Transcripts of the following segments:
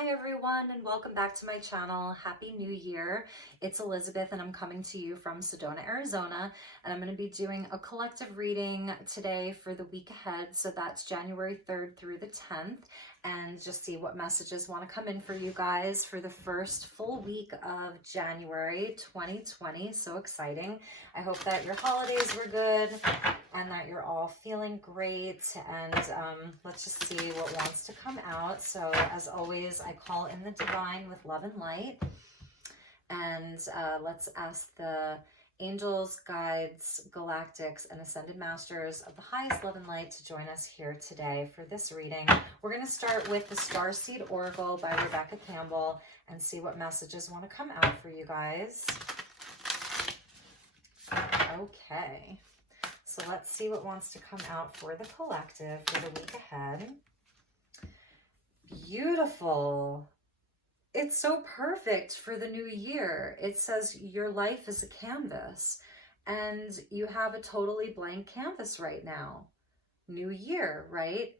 Hi everyone, and welcome back to my channel. Happy New Year. It's Elizabeth and I'm coming to you from Sedona, Arizona, and I'm going to be doing a collective reading today for the week ahead. So that's January 3rd through the 10th, and just see what messages want to come in for you guys for the first full week of January 2020. So exciting. I hope that your holidays were good and that you're all feeling great, and let's just see what wants to come out. So as always, I call in the divine with love and light, and let's ask the angels, guides, galactics, and ascended masters of the highest love and light to join us here today for this reading. We're going to start with the Starseed Oracle by Rebecca Campbell and see what messages want to come out for you guys. Okay. So let's see what wants to come out for the collective for the week ahead. Beautiful. It's so perfect for the new year. It says your life is a canvas and you have a totally blank canvas right now. New year, right?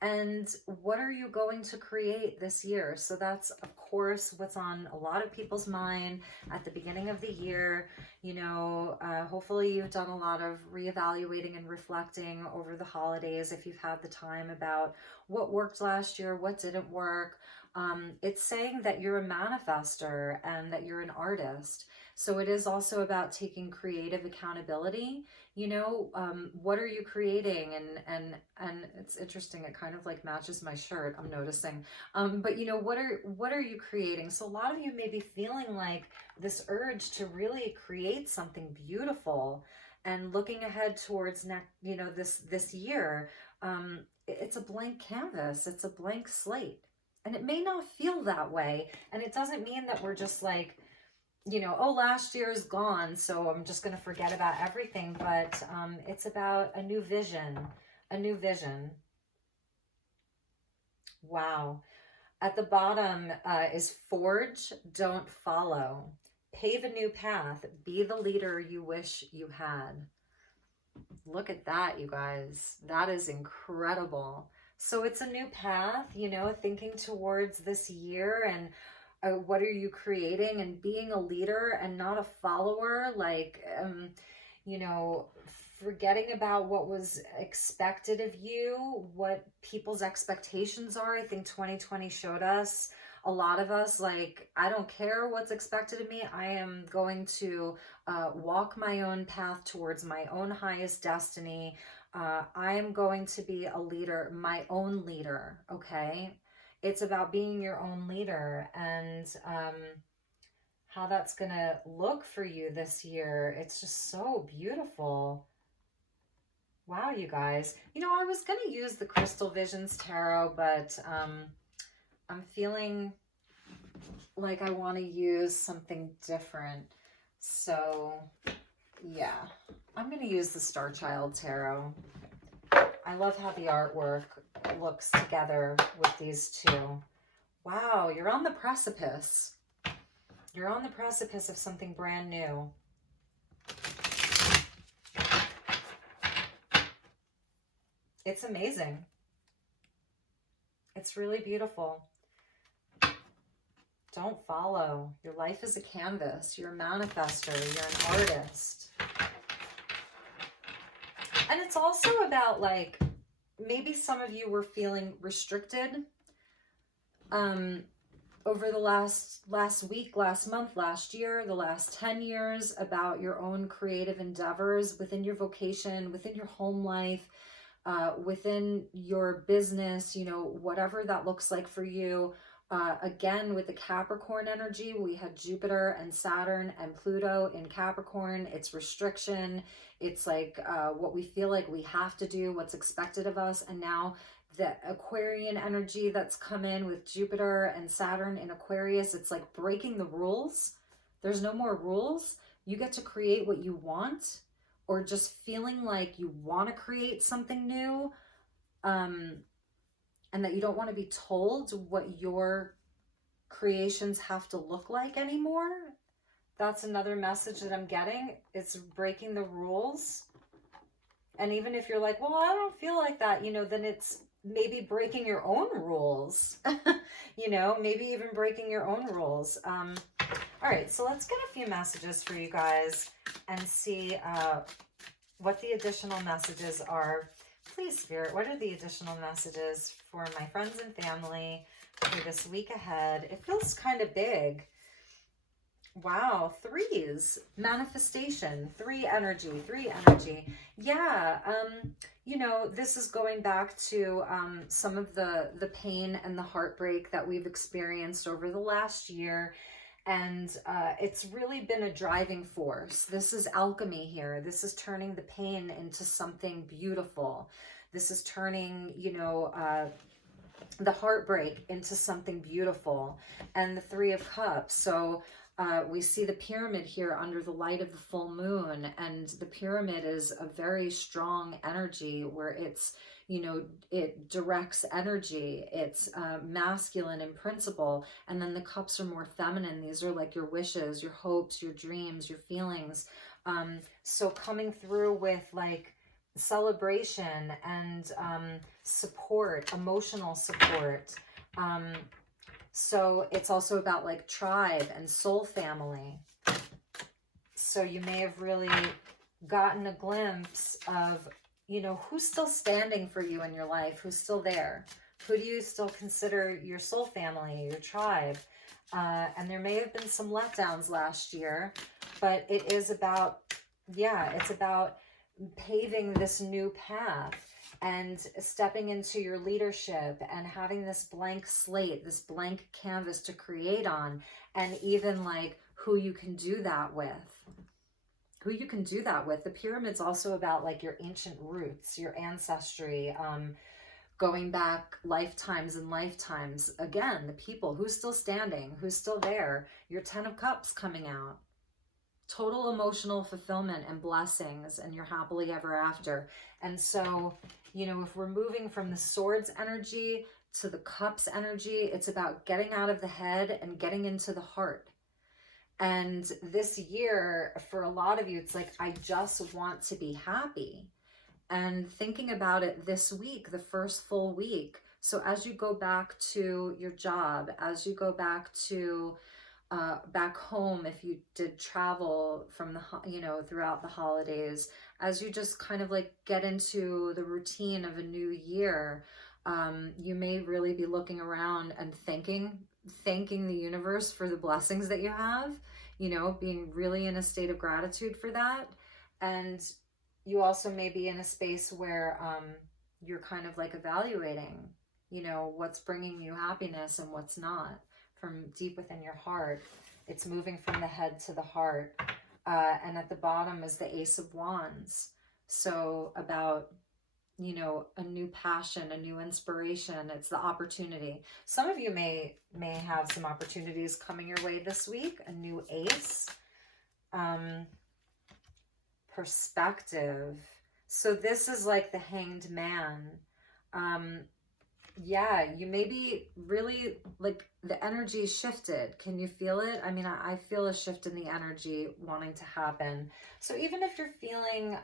And what are you going to create this year? So that's, of course, what's on a lot of people's mind at the beginning of the year. You know, hopefully you've done a lot of reevaluating and reflecting over the holidays if you've had the time about what worked last year, what didn't work. It's saying that you're a manifester and that you're an artist. So it is also about taking creative accountability. You know, what are you creating? And it's interesting, it kind of like matches my shirt, I'm noticing. But you know, what are you creating? So a lot of you may be feeling like this urge to really create something beautiful and looking ahead towards this year. It's a blank canvas, it's a blank slate. And it may not feel that way. And it doesn't mean that we're just like, you know, oh, last year is gone, so I'm just going to forget about everything. But it's about a new vision, a new vision. Wow. At the bottom is forge, don't follow. Pave a new path. Be the leader you wish you had. Look at that, you guys. That is incredible. So it's a new path, you know, thinking towards this year and what are you creating, and being a leader and not a follower, like, you know, forgetting about what was expected of you, what people's expectations are. I think 2020 showed us, a lot of us, like, I don't care what's expected of me. I am going to walk my own path towards my own highest destiny. I am going to be a leader, my own leader, okay? It's about being your own leader, and how that's going to look for you this year. It's just so beautiful. Wow, you guys. You know, I was going to use the Crystal Visions Tarot, but I'm feeling like I want to use something different. So, yeah, I'm going to use the Star Child Tarot. I love how the artwork looks together with these two. Wow, you're on the precipice. You're on the precipice of something brand new. It's amazing. It's really beautiful. Don't follow. Your life is a canvas. You're a manifester. You're an artist. And it's also about, like, maybe some of you were feeling restricted over the last week, last month, last year, the last 10 years, about your own creative endeavors within your vocation, within your home life, within your business, you know, whatever that looks like for you. Again, with the Capricorn energy, we had Jupiter and Saturn and Pluto in Capricorn. It's restriction. It's like what we feel like we have to do, what's expected of us. And now the Aquarian energy that's come in with Jupiter and Saturn in Aquarius, it's like breaking the rules. There's no more rules. You get to create what you want, or just feeling like you want to create something new, and that you don't want to be told what your creations have to look like anymore. That's another message that I'm getting. It's breaking the rules. And even if you're like, well, I don't feel like that, you know, then it's maybe breaking your own rules, you know, maybe even breaking your own rules. All right, so let's get a few messages for you guys and see what the additional messages are. Please, Spirit, what are the additional messages for my friends and family for this week ahead? It feels kind of big. Wow, threes, manifestation, three energy. Yeah, you know, this is going back to some of the pain and the heartbreak that we've experienced over the last year. And it's really been a driving force. This is alchemy here. This is turning the pain into something beautiful. This is turning, you know, the heartbreak into something beautiful. And the Three of Cups. So we see the pyramid here under the light of the full moon, and the pyramid is a very strong energy where it's, you know, it directs energy. It's masculine in principle, and then the cups are more feminine. These are like your wishes, your hopes, your dreams, your feelings. So coming through with like celebration and support, emotional support. So it's also about like tribe and soul family. So you may have really gotten a glimpse of, you know, who's still standing for you in your life, who's still there. Who do you still consider your soul family, your tribe? And there may have been some letdowns last year, but it is about, yeah, it's about paving this new path and stepping into your leadership and having this blank slate, this blank canvas to create on, and even like who you can do that with. The pyramid's also about like your ancient roots, your ancestry, going back lifetimes and lifetimes. Again, the people, who's still standing, who's still there. Your 10 of Cups coming out. Total emotional fulfillment and blessings, and you're happily ever after. And so, you know, if we're moving from the Swords energy to the Cups energy, it's about getting out of the head and getting into the heart. And this year, for a lot of you, it's like, I just want to be happy. And thinking about it this week, the first full week. So as you go back to your job, as you go back to back home, if you did travel from the, you know, throughout the holidays, as you just kind of like get into the routine of a new year, you may really be looking around and thanking the universe for the blessings that you have, you know, being really in a state of gratitude for that. And you also may be in a space where you're kind of like evaluating, you know, what's bringing you happiness and what's not. From deep within your heart. It's moving from the head to the heart. And at the bottom is the Ace of Wands. So about, you know, a new passion, a new inspiration. It's the opportunity. Some of you may have some opportunities coming your way this week. A new ace. Perspective. So this is like the Hanged Man. Yeah, you may be really like the energy shifted. Can you feel it? I mean, I feel a shift in the energy wanting to happen. So even if you're feeling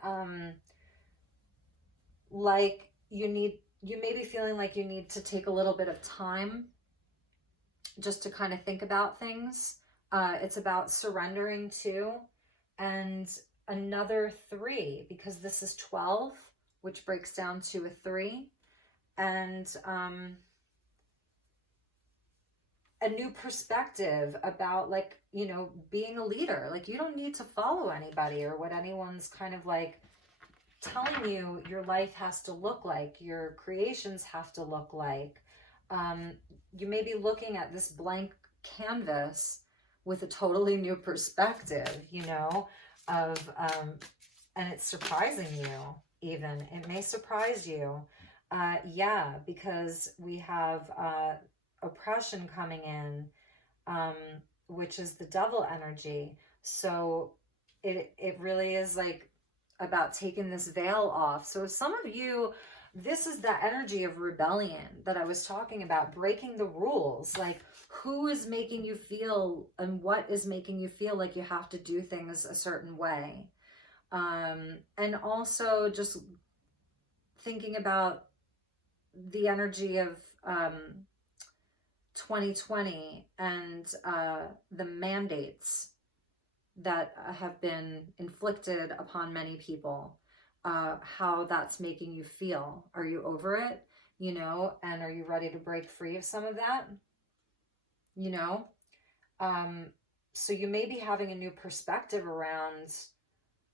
like you may be feeling like you need to take a little bit of time just to kind of think about things. It's about surrendering too. And another 3, because this is 12, which breaks down to a 3. And a new perspective about like, you know, being a leader. Like you don't need to follow anybody or what anyone's kind of like telling you your life has to look like, your creations have to look like. You may be looking at this blank canvas with a totally new perspective, you know, of, and it's surprising you even. It may surprise you. Yeah, because we have oppression coming in, which is the Devil energy. So it really is like about taking this veil off. So some of you, this is the energy of rebellion that I was talking about, breaking the rules. Like who is making you feel and what is making you feel like you have to do things a certain way. And also just thinking about the energy of 2020 and the mandates that have been inflicted upon many people, how that's making you feel. Are you over it? You know, and are you ready to break free of some of that? You know, so you may be having a new perspective around,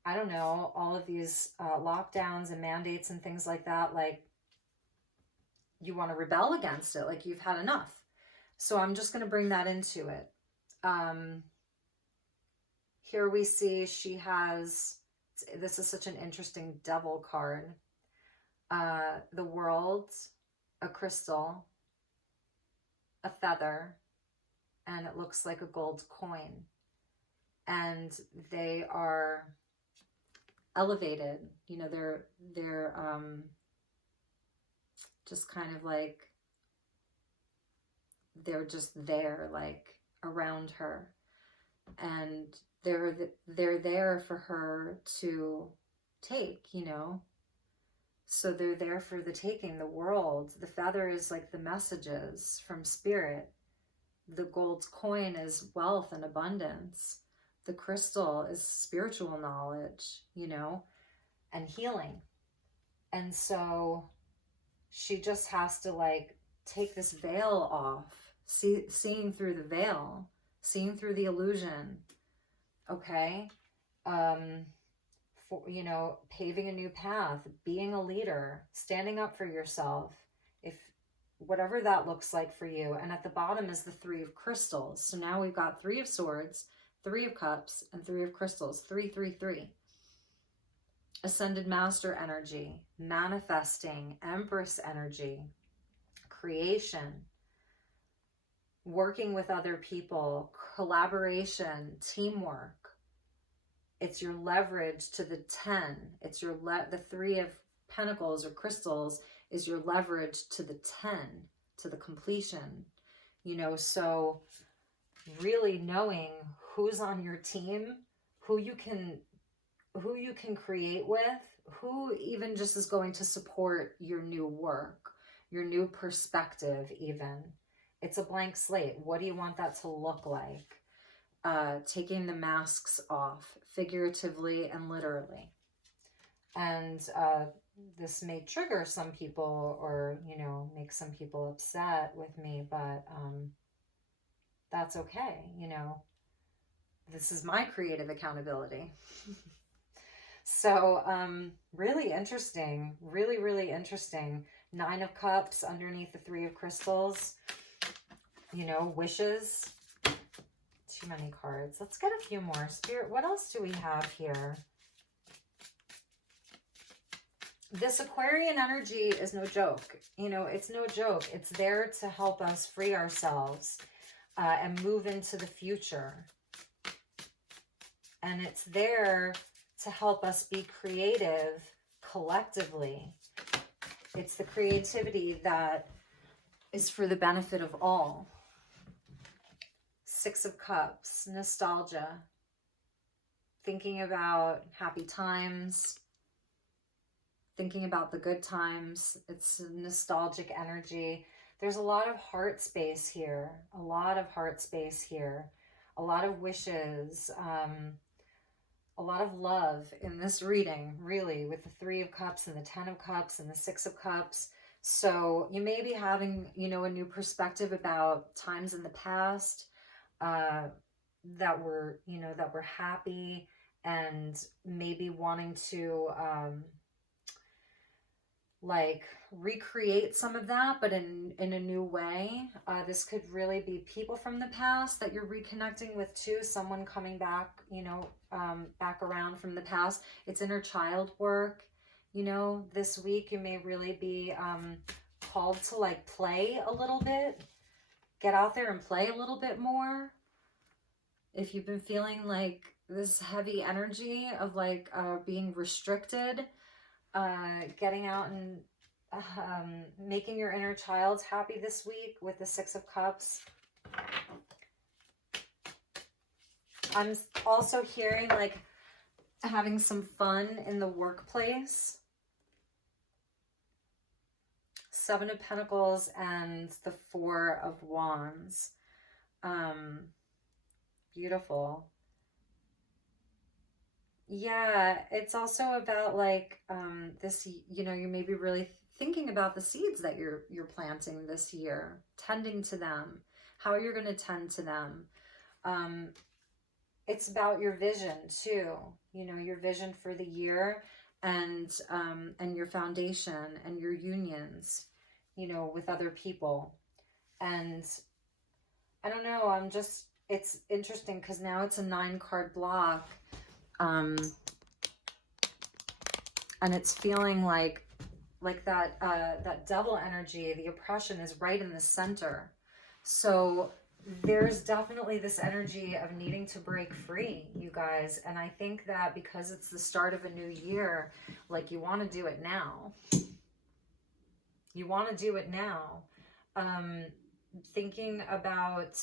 I don't know, all of these lockdowns and mandates and things like that. Like, you want to rebel against it, like you've had enough. So I'm just going to bring that into it. Here we see she has, this is such an interesting devil card. The world, a crystal, a feather, and it looks like a gold coin. And they are elevated, you know, they're just kind of like, they're just there, like around her, and they're there for her to take, you know. So they're there for the taking. The world, the feather is like the messages from spirit. The gold coin is wealth and abundance. The crystal is spiritual knowledge, you know, and healing. And so she just has to like take this veil off, seeing through the veil, seeing through the illusion. Okay. For, you know, paving a new path, being a leader, standing up for yourself, if whatever that looks like for you. And at the bottom is the 3 of crystals. So now we've got 3 of swords, 3 of cups, and 3 of crystals. 3, 3, 3. Ascended master energy, manifesting, empress energy, creation, working with other people, collaboration, teamwork. It's your leverage to the 10. It's your the 3 of pentacles or crystals is your leverage to the 10, to the completion. You know, so really knowing who's on your team, who you can create with, who even just is going to support your new work, your new perspective even. It's a blank slate. What do you want that to look like? Taking the masks off, figuratively and literally. And this may trigger some people, or, you know, make some people upset with me, but that's okay. You know, this is my creative accountability. So really interesting, really, really interesting. 9 of cups underneath the 3 of crystals, you know, wishes. Too many cards. Let's get a few more. Spirit, what else do we have here? This Aquarian energy is no joke. You know, it's no joke. It's there to help us free ourselves and move into the future. And it's there to help us be creative collectively. It's the creativity that is for the benefit of all. 6 of cups, nostalgia, thinking about happy times, thinking about the good times. It's nostalgic energy. There's a lot of heart space here, a lot of heart space here, a lot of wishes, a lot of love in this reading, really, with the 3 of cups and the 10 of cups and the 6 of cups. So you may be having, you know, a new perspective about times in the past that were, you know, that were happy, and maybe wanting to like recreate some of that, but in a new way. This could really be people from the past that you're reconnecting with too, someone coming back, you know, back around from the past. It's inner child work. You know, this week you may really be called to like play a little bit, get out there and play a little bit more. If you've been feeling like this heavy energy of like being restricted, getting out and making your inner child happy this week with the 6 of cups. I'm also hearing like having some fun in the workplace. Seven of Pentacles and the Four of Wands. Beautiful. Yeah, it's also about like this, you know, you may be really thinking about the seeds that you're planting this year, tending to them, how you're going to tend to them. Um, it's about your vision too, you know, your vision for the year, and your foundation and your unions, you know, with other people. And I don't know, it's interesting because now it's a 9-card block. And it's feeling like that that devil energy, the oppression is right in the center. So there's definitely this energy of needing to break free, you guys. And I think that because it's the start of a new year, like you want to do it now. You want to do it now. Thinking about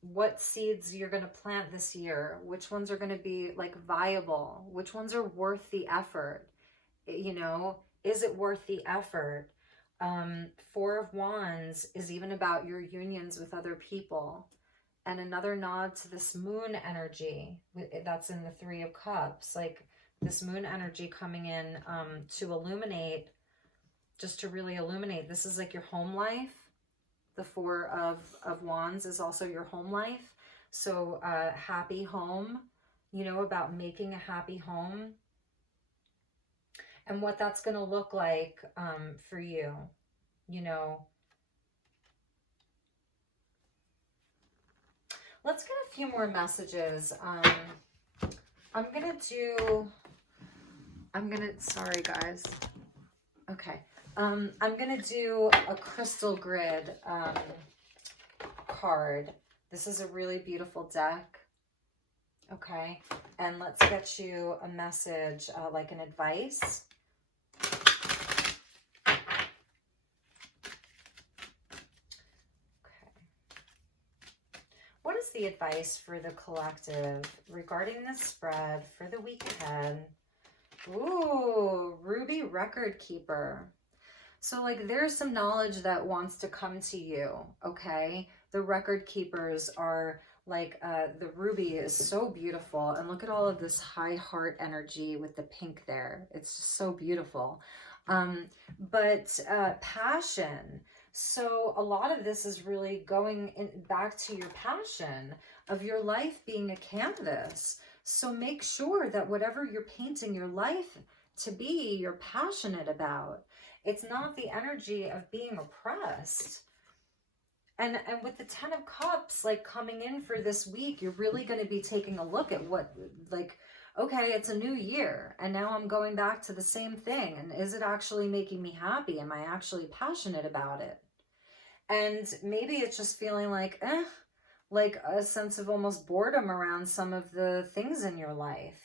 what seeds you're going to plant this year, which ones are going to be like viable, which ones are worth the effort. You know, is it worth the effort? Four of Wands is even about your unions with other people. And another nod to this moon energy that's in the Three of Cups, like this moon energy coming in to illuminate, just to really illuminate. This is like your home life. The Four of Wands is also your home life. So happy home, you know, about making a happy home. And what that's going to look like for you, you know. Let's get a few more messages. Sorry guys. Okay. I'm going to do a crystal grid card. This is a really beautiful deck. Okay. And let's get you a message, like an advice. What is the advice for the collective regarding the spread for the week ahead? Ooh, Ruby Record Keeper. So like there's some knowledge that wants to come to you, okay? The record keepers are like, the ruby is so beautiful. And look at all of this high heart energy with the pink there. It's just so beautiful. But passion. So a lot of this is really going back to your passion of your life being a canvas. So make sure that whatever you're painting your life to be, you're passionate about. It's not the energy of being oppressed. And with the Ten of Cups, like coming in for this week, you're really going to be taking a look at what, like, okay, it's a new year and now I'm going back to the same thing. And is it actually making me happy? Am I actually passionate about it? And maybe it's just feeling like, like a sense of almost boredom around some of the things in your life.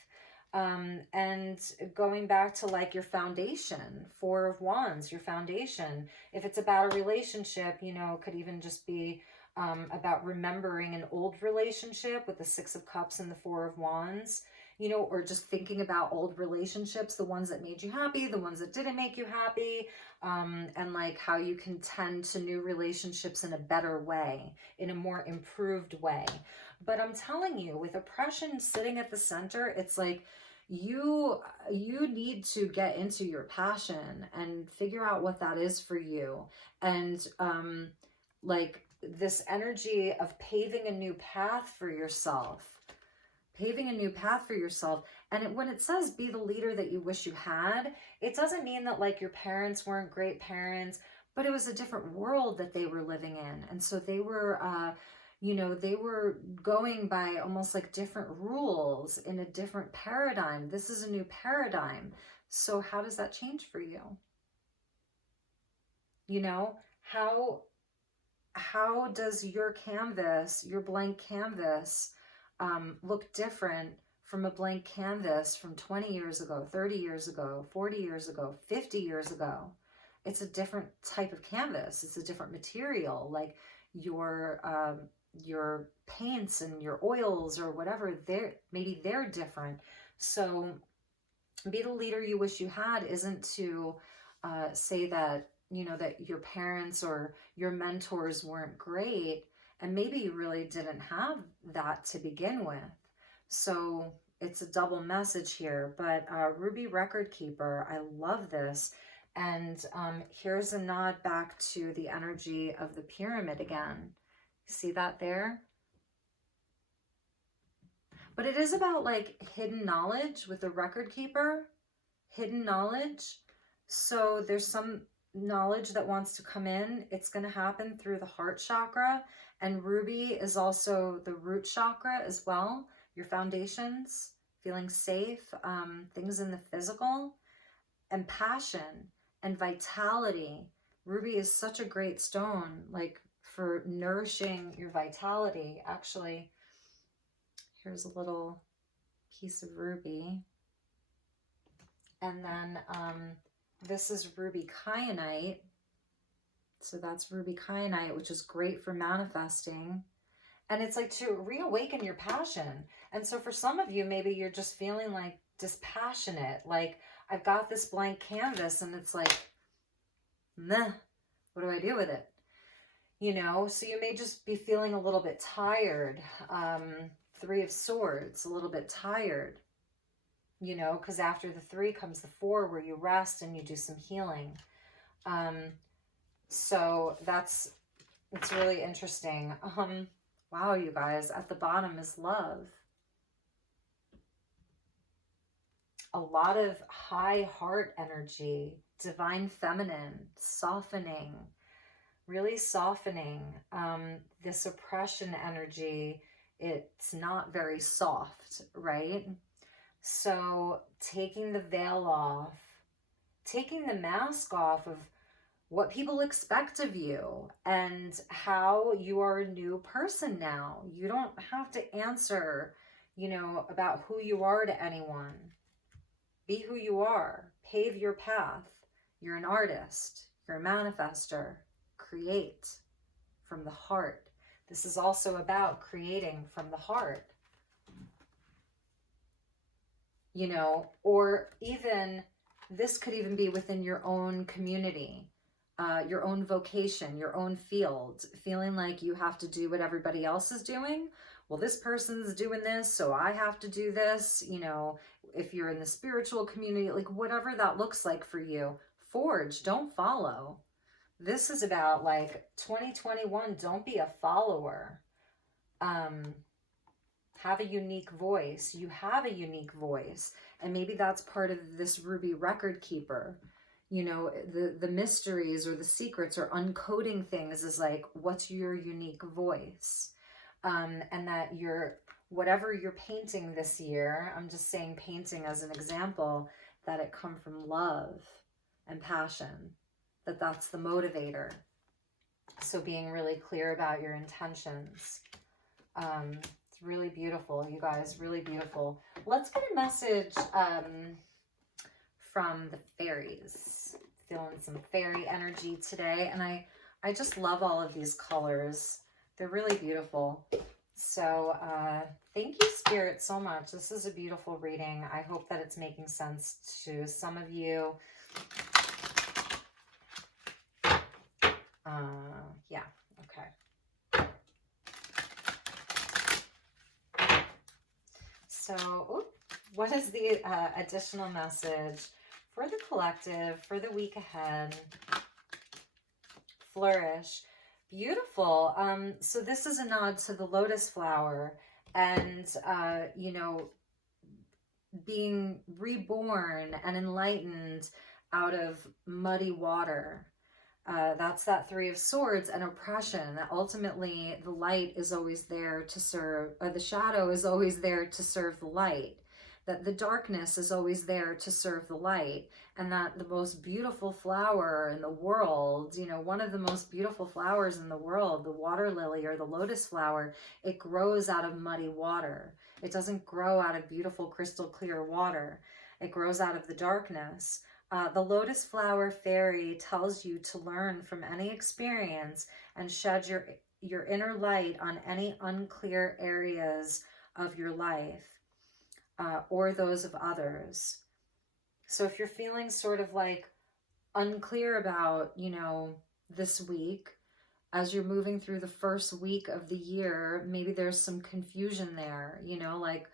And going back to like your foundation, Four of Wands, your foundation. If it's about a relationship, you know, it could even just be about remembering an old relationship with the Six of Cups and the Four of Wands, you know, or just thinking about old relationships, the ones that made you happy, the ones that didn't make you happy, and like how you can tend to new relationships in a better way, in a more improved way. But I'm telling you, with oppression sitting at the center, it's like you need to get into your passion and figure out what that is for you. And like this energy of paving a new path for yourself. Paving a new path for yourself. And when it says be the leader that you wish you had, it doesn't mean that like your parents weren't great parents, but it was a different world that they were living in. And so they were, you know, they were going by almost like different rules in a different paradigm. This is a new paradigm. So how does that change for you? You know, how does your canvas, your blank canvas, look different from a blank canvas from 20 years ago, 30 years ago, 40 years ago, 50 years ago? It's a different type of canvas. It's a different material. Like your paints and your oils or whatever, maybe they're different. So be the leader you wish you had isn't to say that that your parents or your mentors weren't great, and maybe you really didn't have that to begin with. So it's a double message here. But Ruby Record Keeper, I love this. And here's a nod back to the energy of the pyramid again. See that there? But it is about like hidden knowledge with the record keeper, hidden knowledge. So there's some knowledge that wants to come in. It's going to happen through the heart chakra. And Ruby is also the root chakra as well. Your foundations, feeling safe, things in the physical, and passion and vitality. Ruby is such a great stone, like for nourishing your vitality. Actually, here's a little piece of ruby. And then this is ruby kyanite. So that's ruby kyanite, which is great for manifesting. And it's like to reawaken your passion. And so for some of you, maybe you're just feeling like dispassionate. Like, I've got this blank canvas and it's like, meh, what do I do with it? So you may just be feeling a little bit tired. Three of Swords, a little bit tired. Because after the 3 comes the 4 where you rest and you do some healing. So it's really interesting. Wow, you guys, at the bottom is love. A lot of high heart energy, divine feminine, softening, really softening. This oppression energy, it's not very soft, right? So taking the veil off, taking the mask off of what people expect of you and how you are a new person now. You don't have to answer, about who you are to anyone. Be who you are. Pave your path. You're an artist. You're a manifester. Create from the heart. This is also about creating from the heart. Or even, this could even be within your own community, your own vocation, your own field, feeling like you have to do what everybody else is doing. Well, this person's doing this, so I have to do this. If you're in the spiritual community, like whatever that looks like for you, forge, don't follow. This is about like 2021, don't be a follower. Have a unique voice. You have a unique voice. And maybe that's part of this Ruby Record Keeper. The mysteries or the secrets or uncoding things is like, what's your unique voice? And that whatever you're painting this year, I'm just saying painting as an example, that it come from love and passion, that's the motivator. So being really clear about your intentions. It's really beautiful, you guys, really beautiful. Let's get a message from the fairies. Feeling some fairy energy today. And I just love all of these colors. They're really beautiful. So thank you, Spirit, so much. This is a beautiful reading. I hope that it's making sense to some of you. Yeah, okay. So, what is the additional message for the collective, for the week ahead? Flourish. Beautiful. So this is a nod to the lotus flower and, being reborn and enlightened out of muddy water. That's that 3 of Swords and oppression. That ultimately the light is always there to serve, or the shadow is always there to serve the light. That the darkness is always there to serve the light. And that the most beautiful flower in the world, one of the most beautiful flowers in the world, the water lily or the lotus flower, it grows out of muddy water. It doesn't grow out of beautiful crystal clear water. It grows out of the darkness. The lotus flower fairy tells you to learn from any experience and shed your inner light on any unclear areas of your life or those of others. So if you're feeling sort of like unclear about, you know, this week, as you're moving through the first week of the year, maybe there's some confusion there, you know, like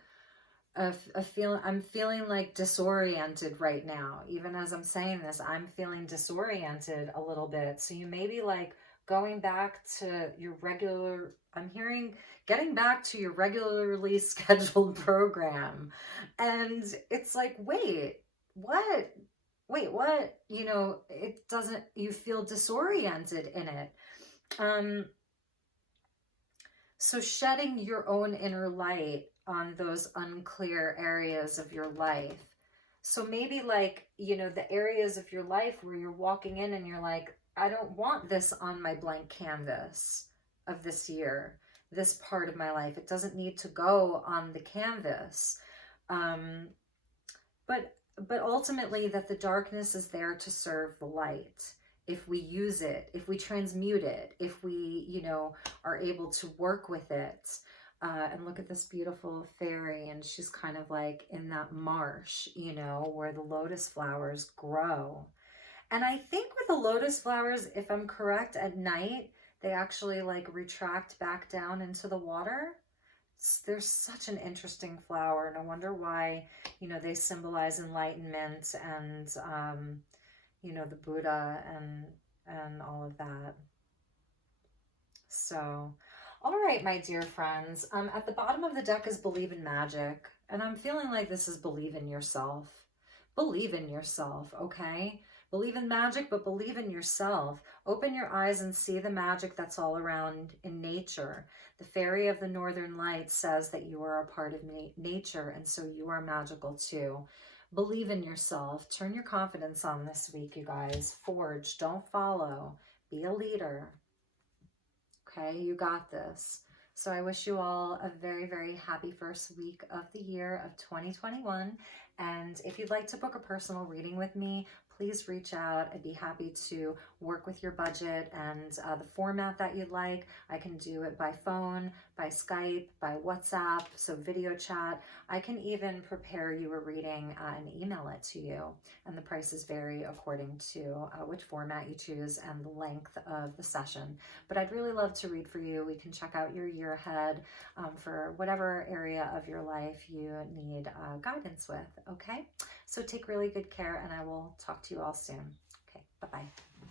I'm feeling like disoriented right now. Even as I'm saying this, I'm feeling disoriented a little bit. So you may be like going back to your regular, I'm hearing getting back to your regularly scheduled program. And it's like, wait, what? Wait, what? You know, it doesn't, you feel disoriented in it. Um, so shedding your own inner light on those unclear areas of your life. So maybe like, you know, the areas of your life where you're walking in and you're like, I don't want this on my blank canvas of this year, this part of my life. It doesn't need to go on the canvas. Um, but but ultimately that the darkness is there to serve the light. If we use it, if we transmute it, if we, you know, are able to work with it. And look at this beautiful fairy, and she's kind of like in that marsh, you know, where the lotus flowers grow. And I think with the lotus flowers, if I'm correct, at night they actually like retract back down into the water. There's such an interesting flower. No wonder why, you know, they symbolize enlightenment and, you know, the Buddha and all of that. So, all right, my dear friends. At the bottom of the deck is believe in magic, and I'm feeling like this is believe in yourself. Believe in yourself, okay? Believe in magic, but believe in yourself. Open your eyes and see the magic that's all around in nature. The fairy of the northern lights says that you are a part of nature, and so you are magical too. Believe in yourself. Turn your confidence on this week, you guys. Forge, don't follow. Be a leader. Okay, you got this. So I wish you all a very, very happy first week of the year of 2021. And if you'd like to book a personal reading with me, please reach out. I'd be happy to work with your budget and the format that you'd like. I can do it by phone, by Skype, by WhatsApp, so video chat. I can even prepare you a reading and email it to you. And the prices vary according to which format you choose and the length of the session. But I'd really love to read for you. We can check out your year ahead for whatever area of your life you need guidance with, okay? So take really good care, and I will talk to you all soon. Okay, bye-bye.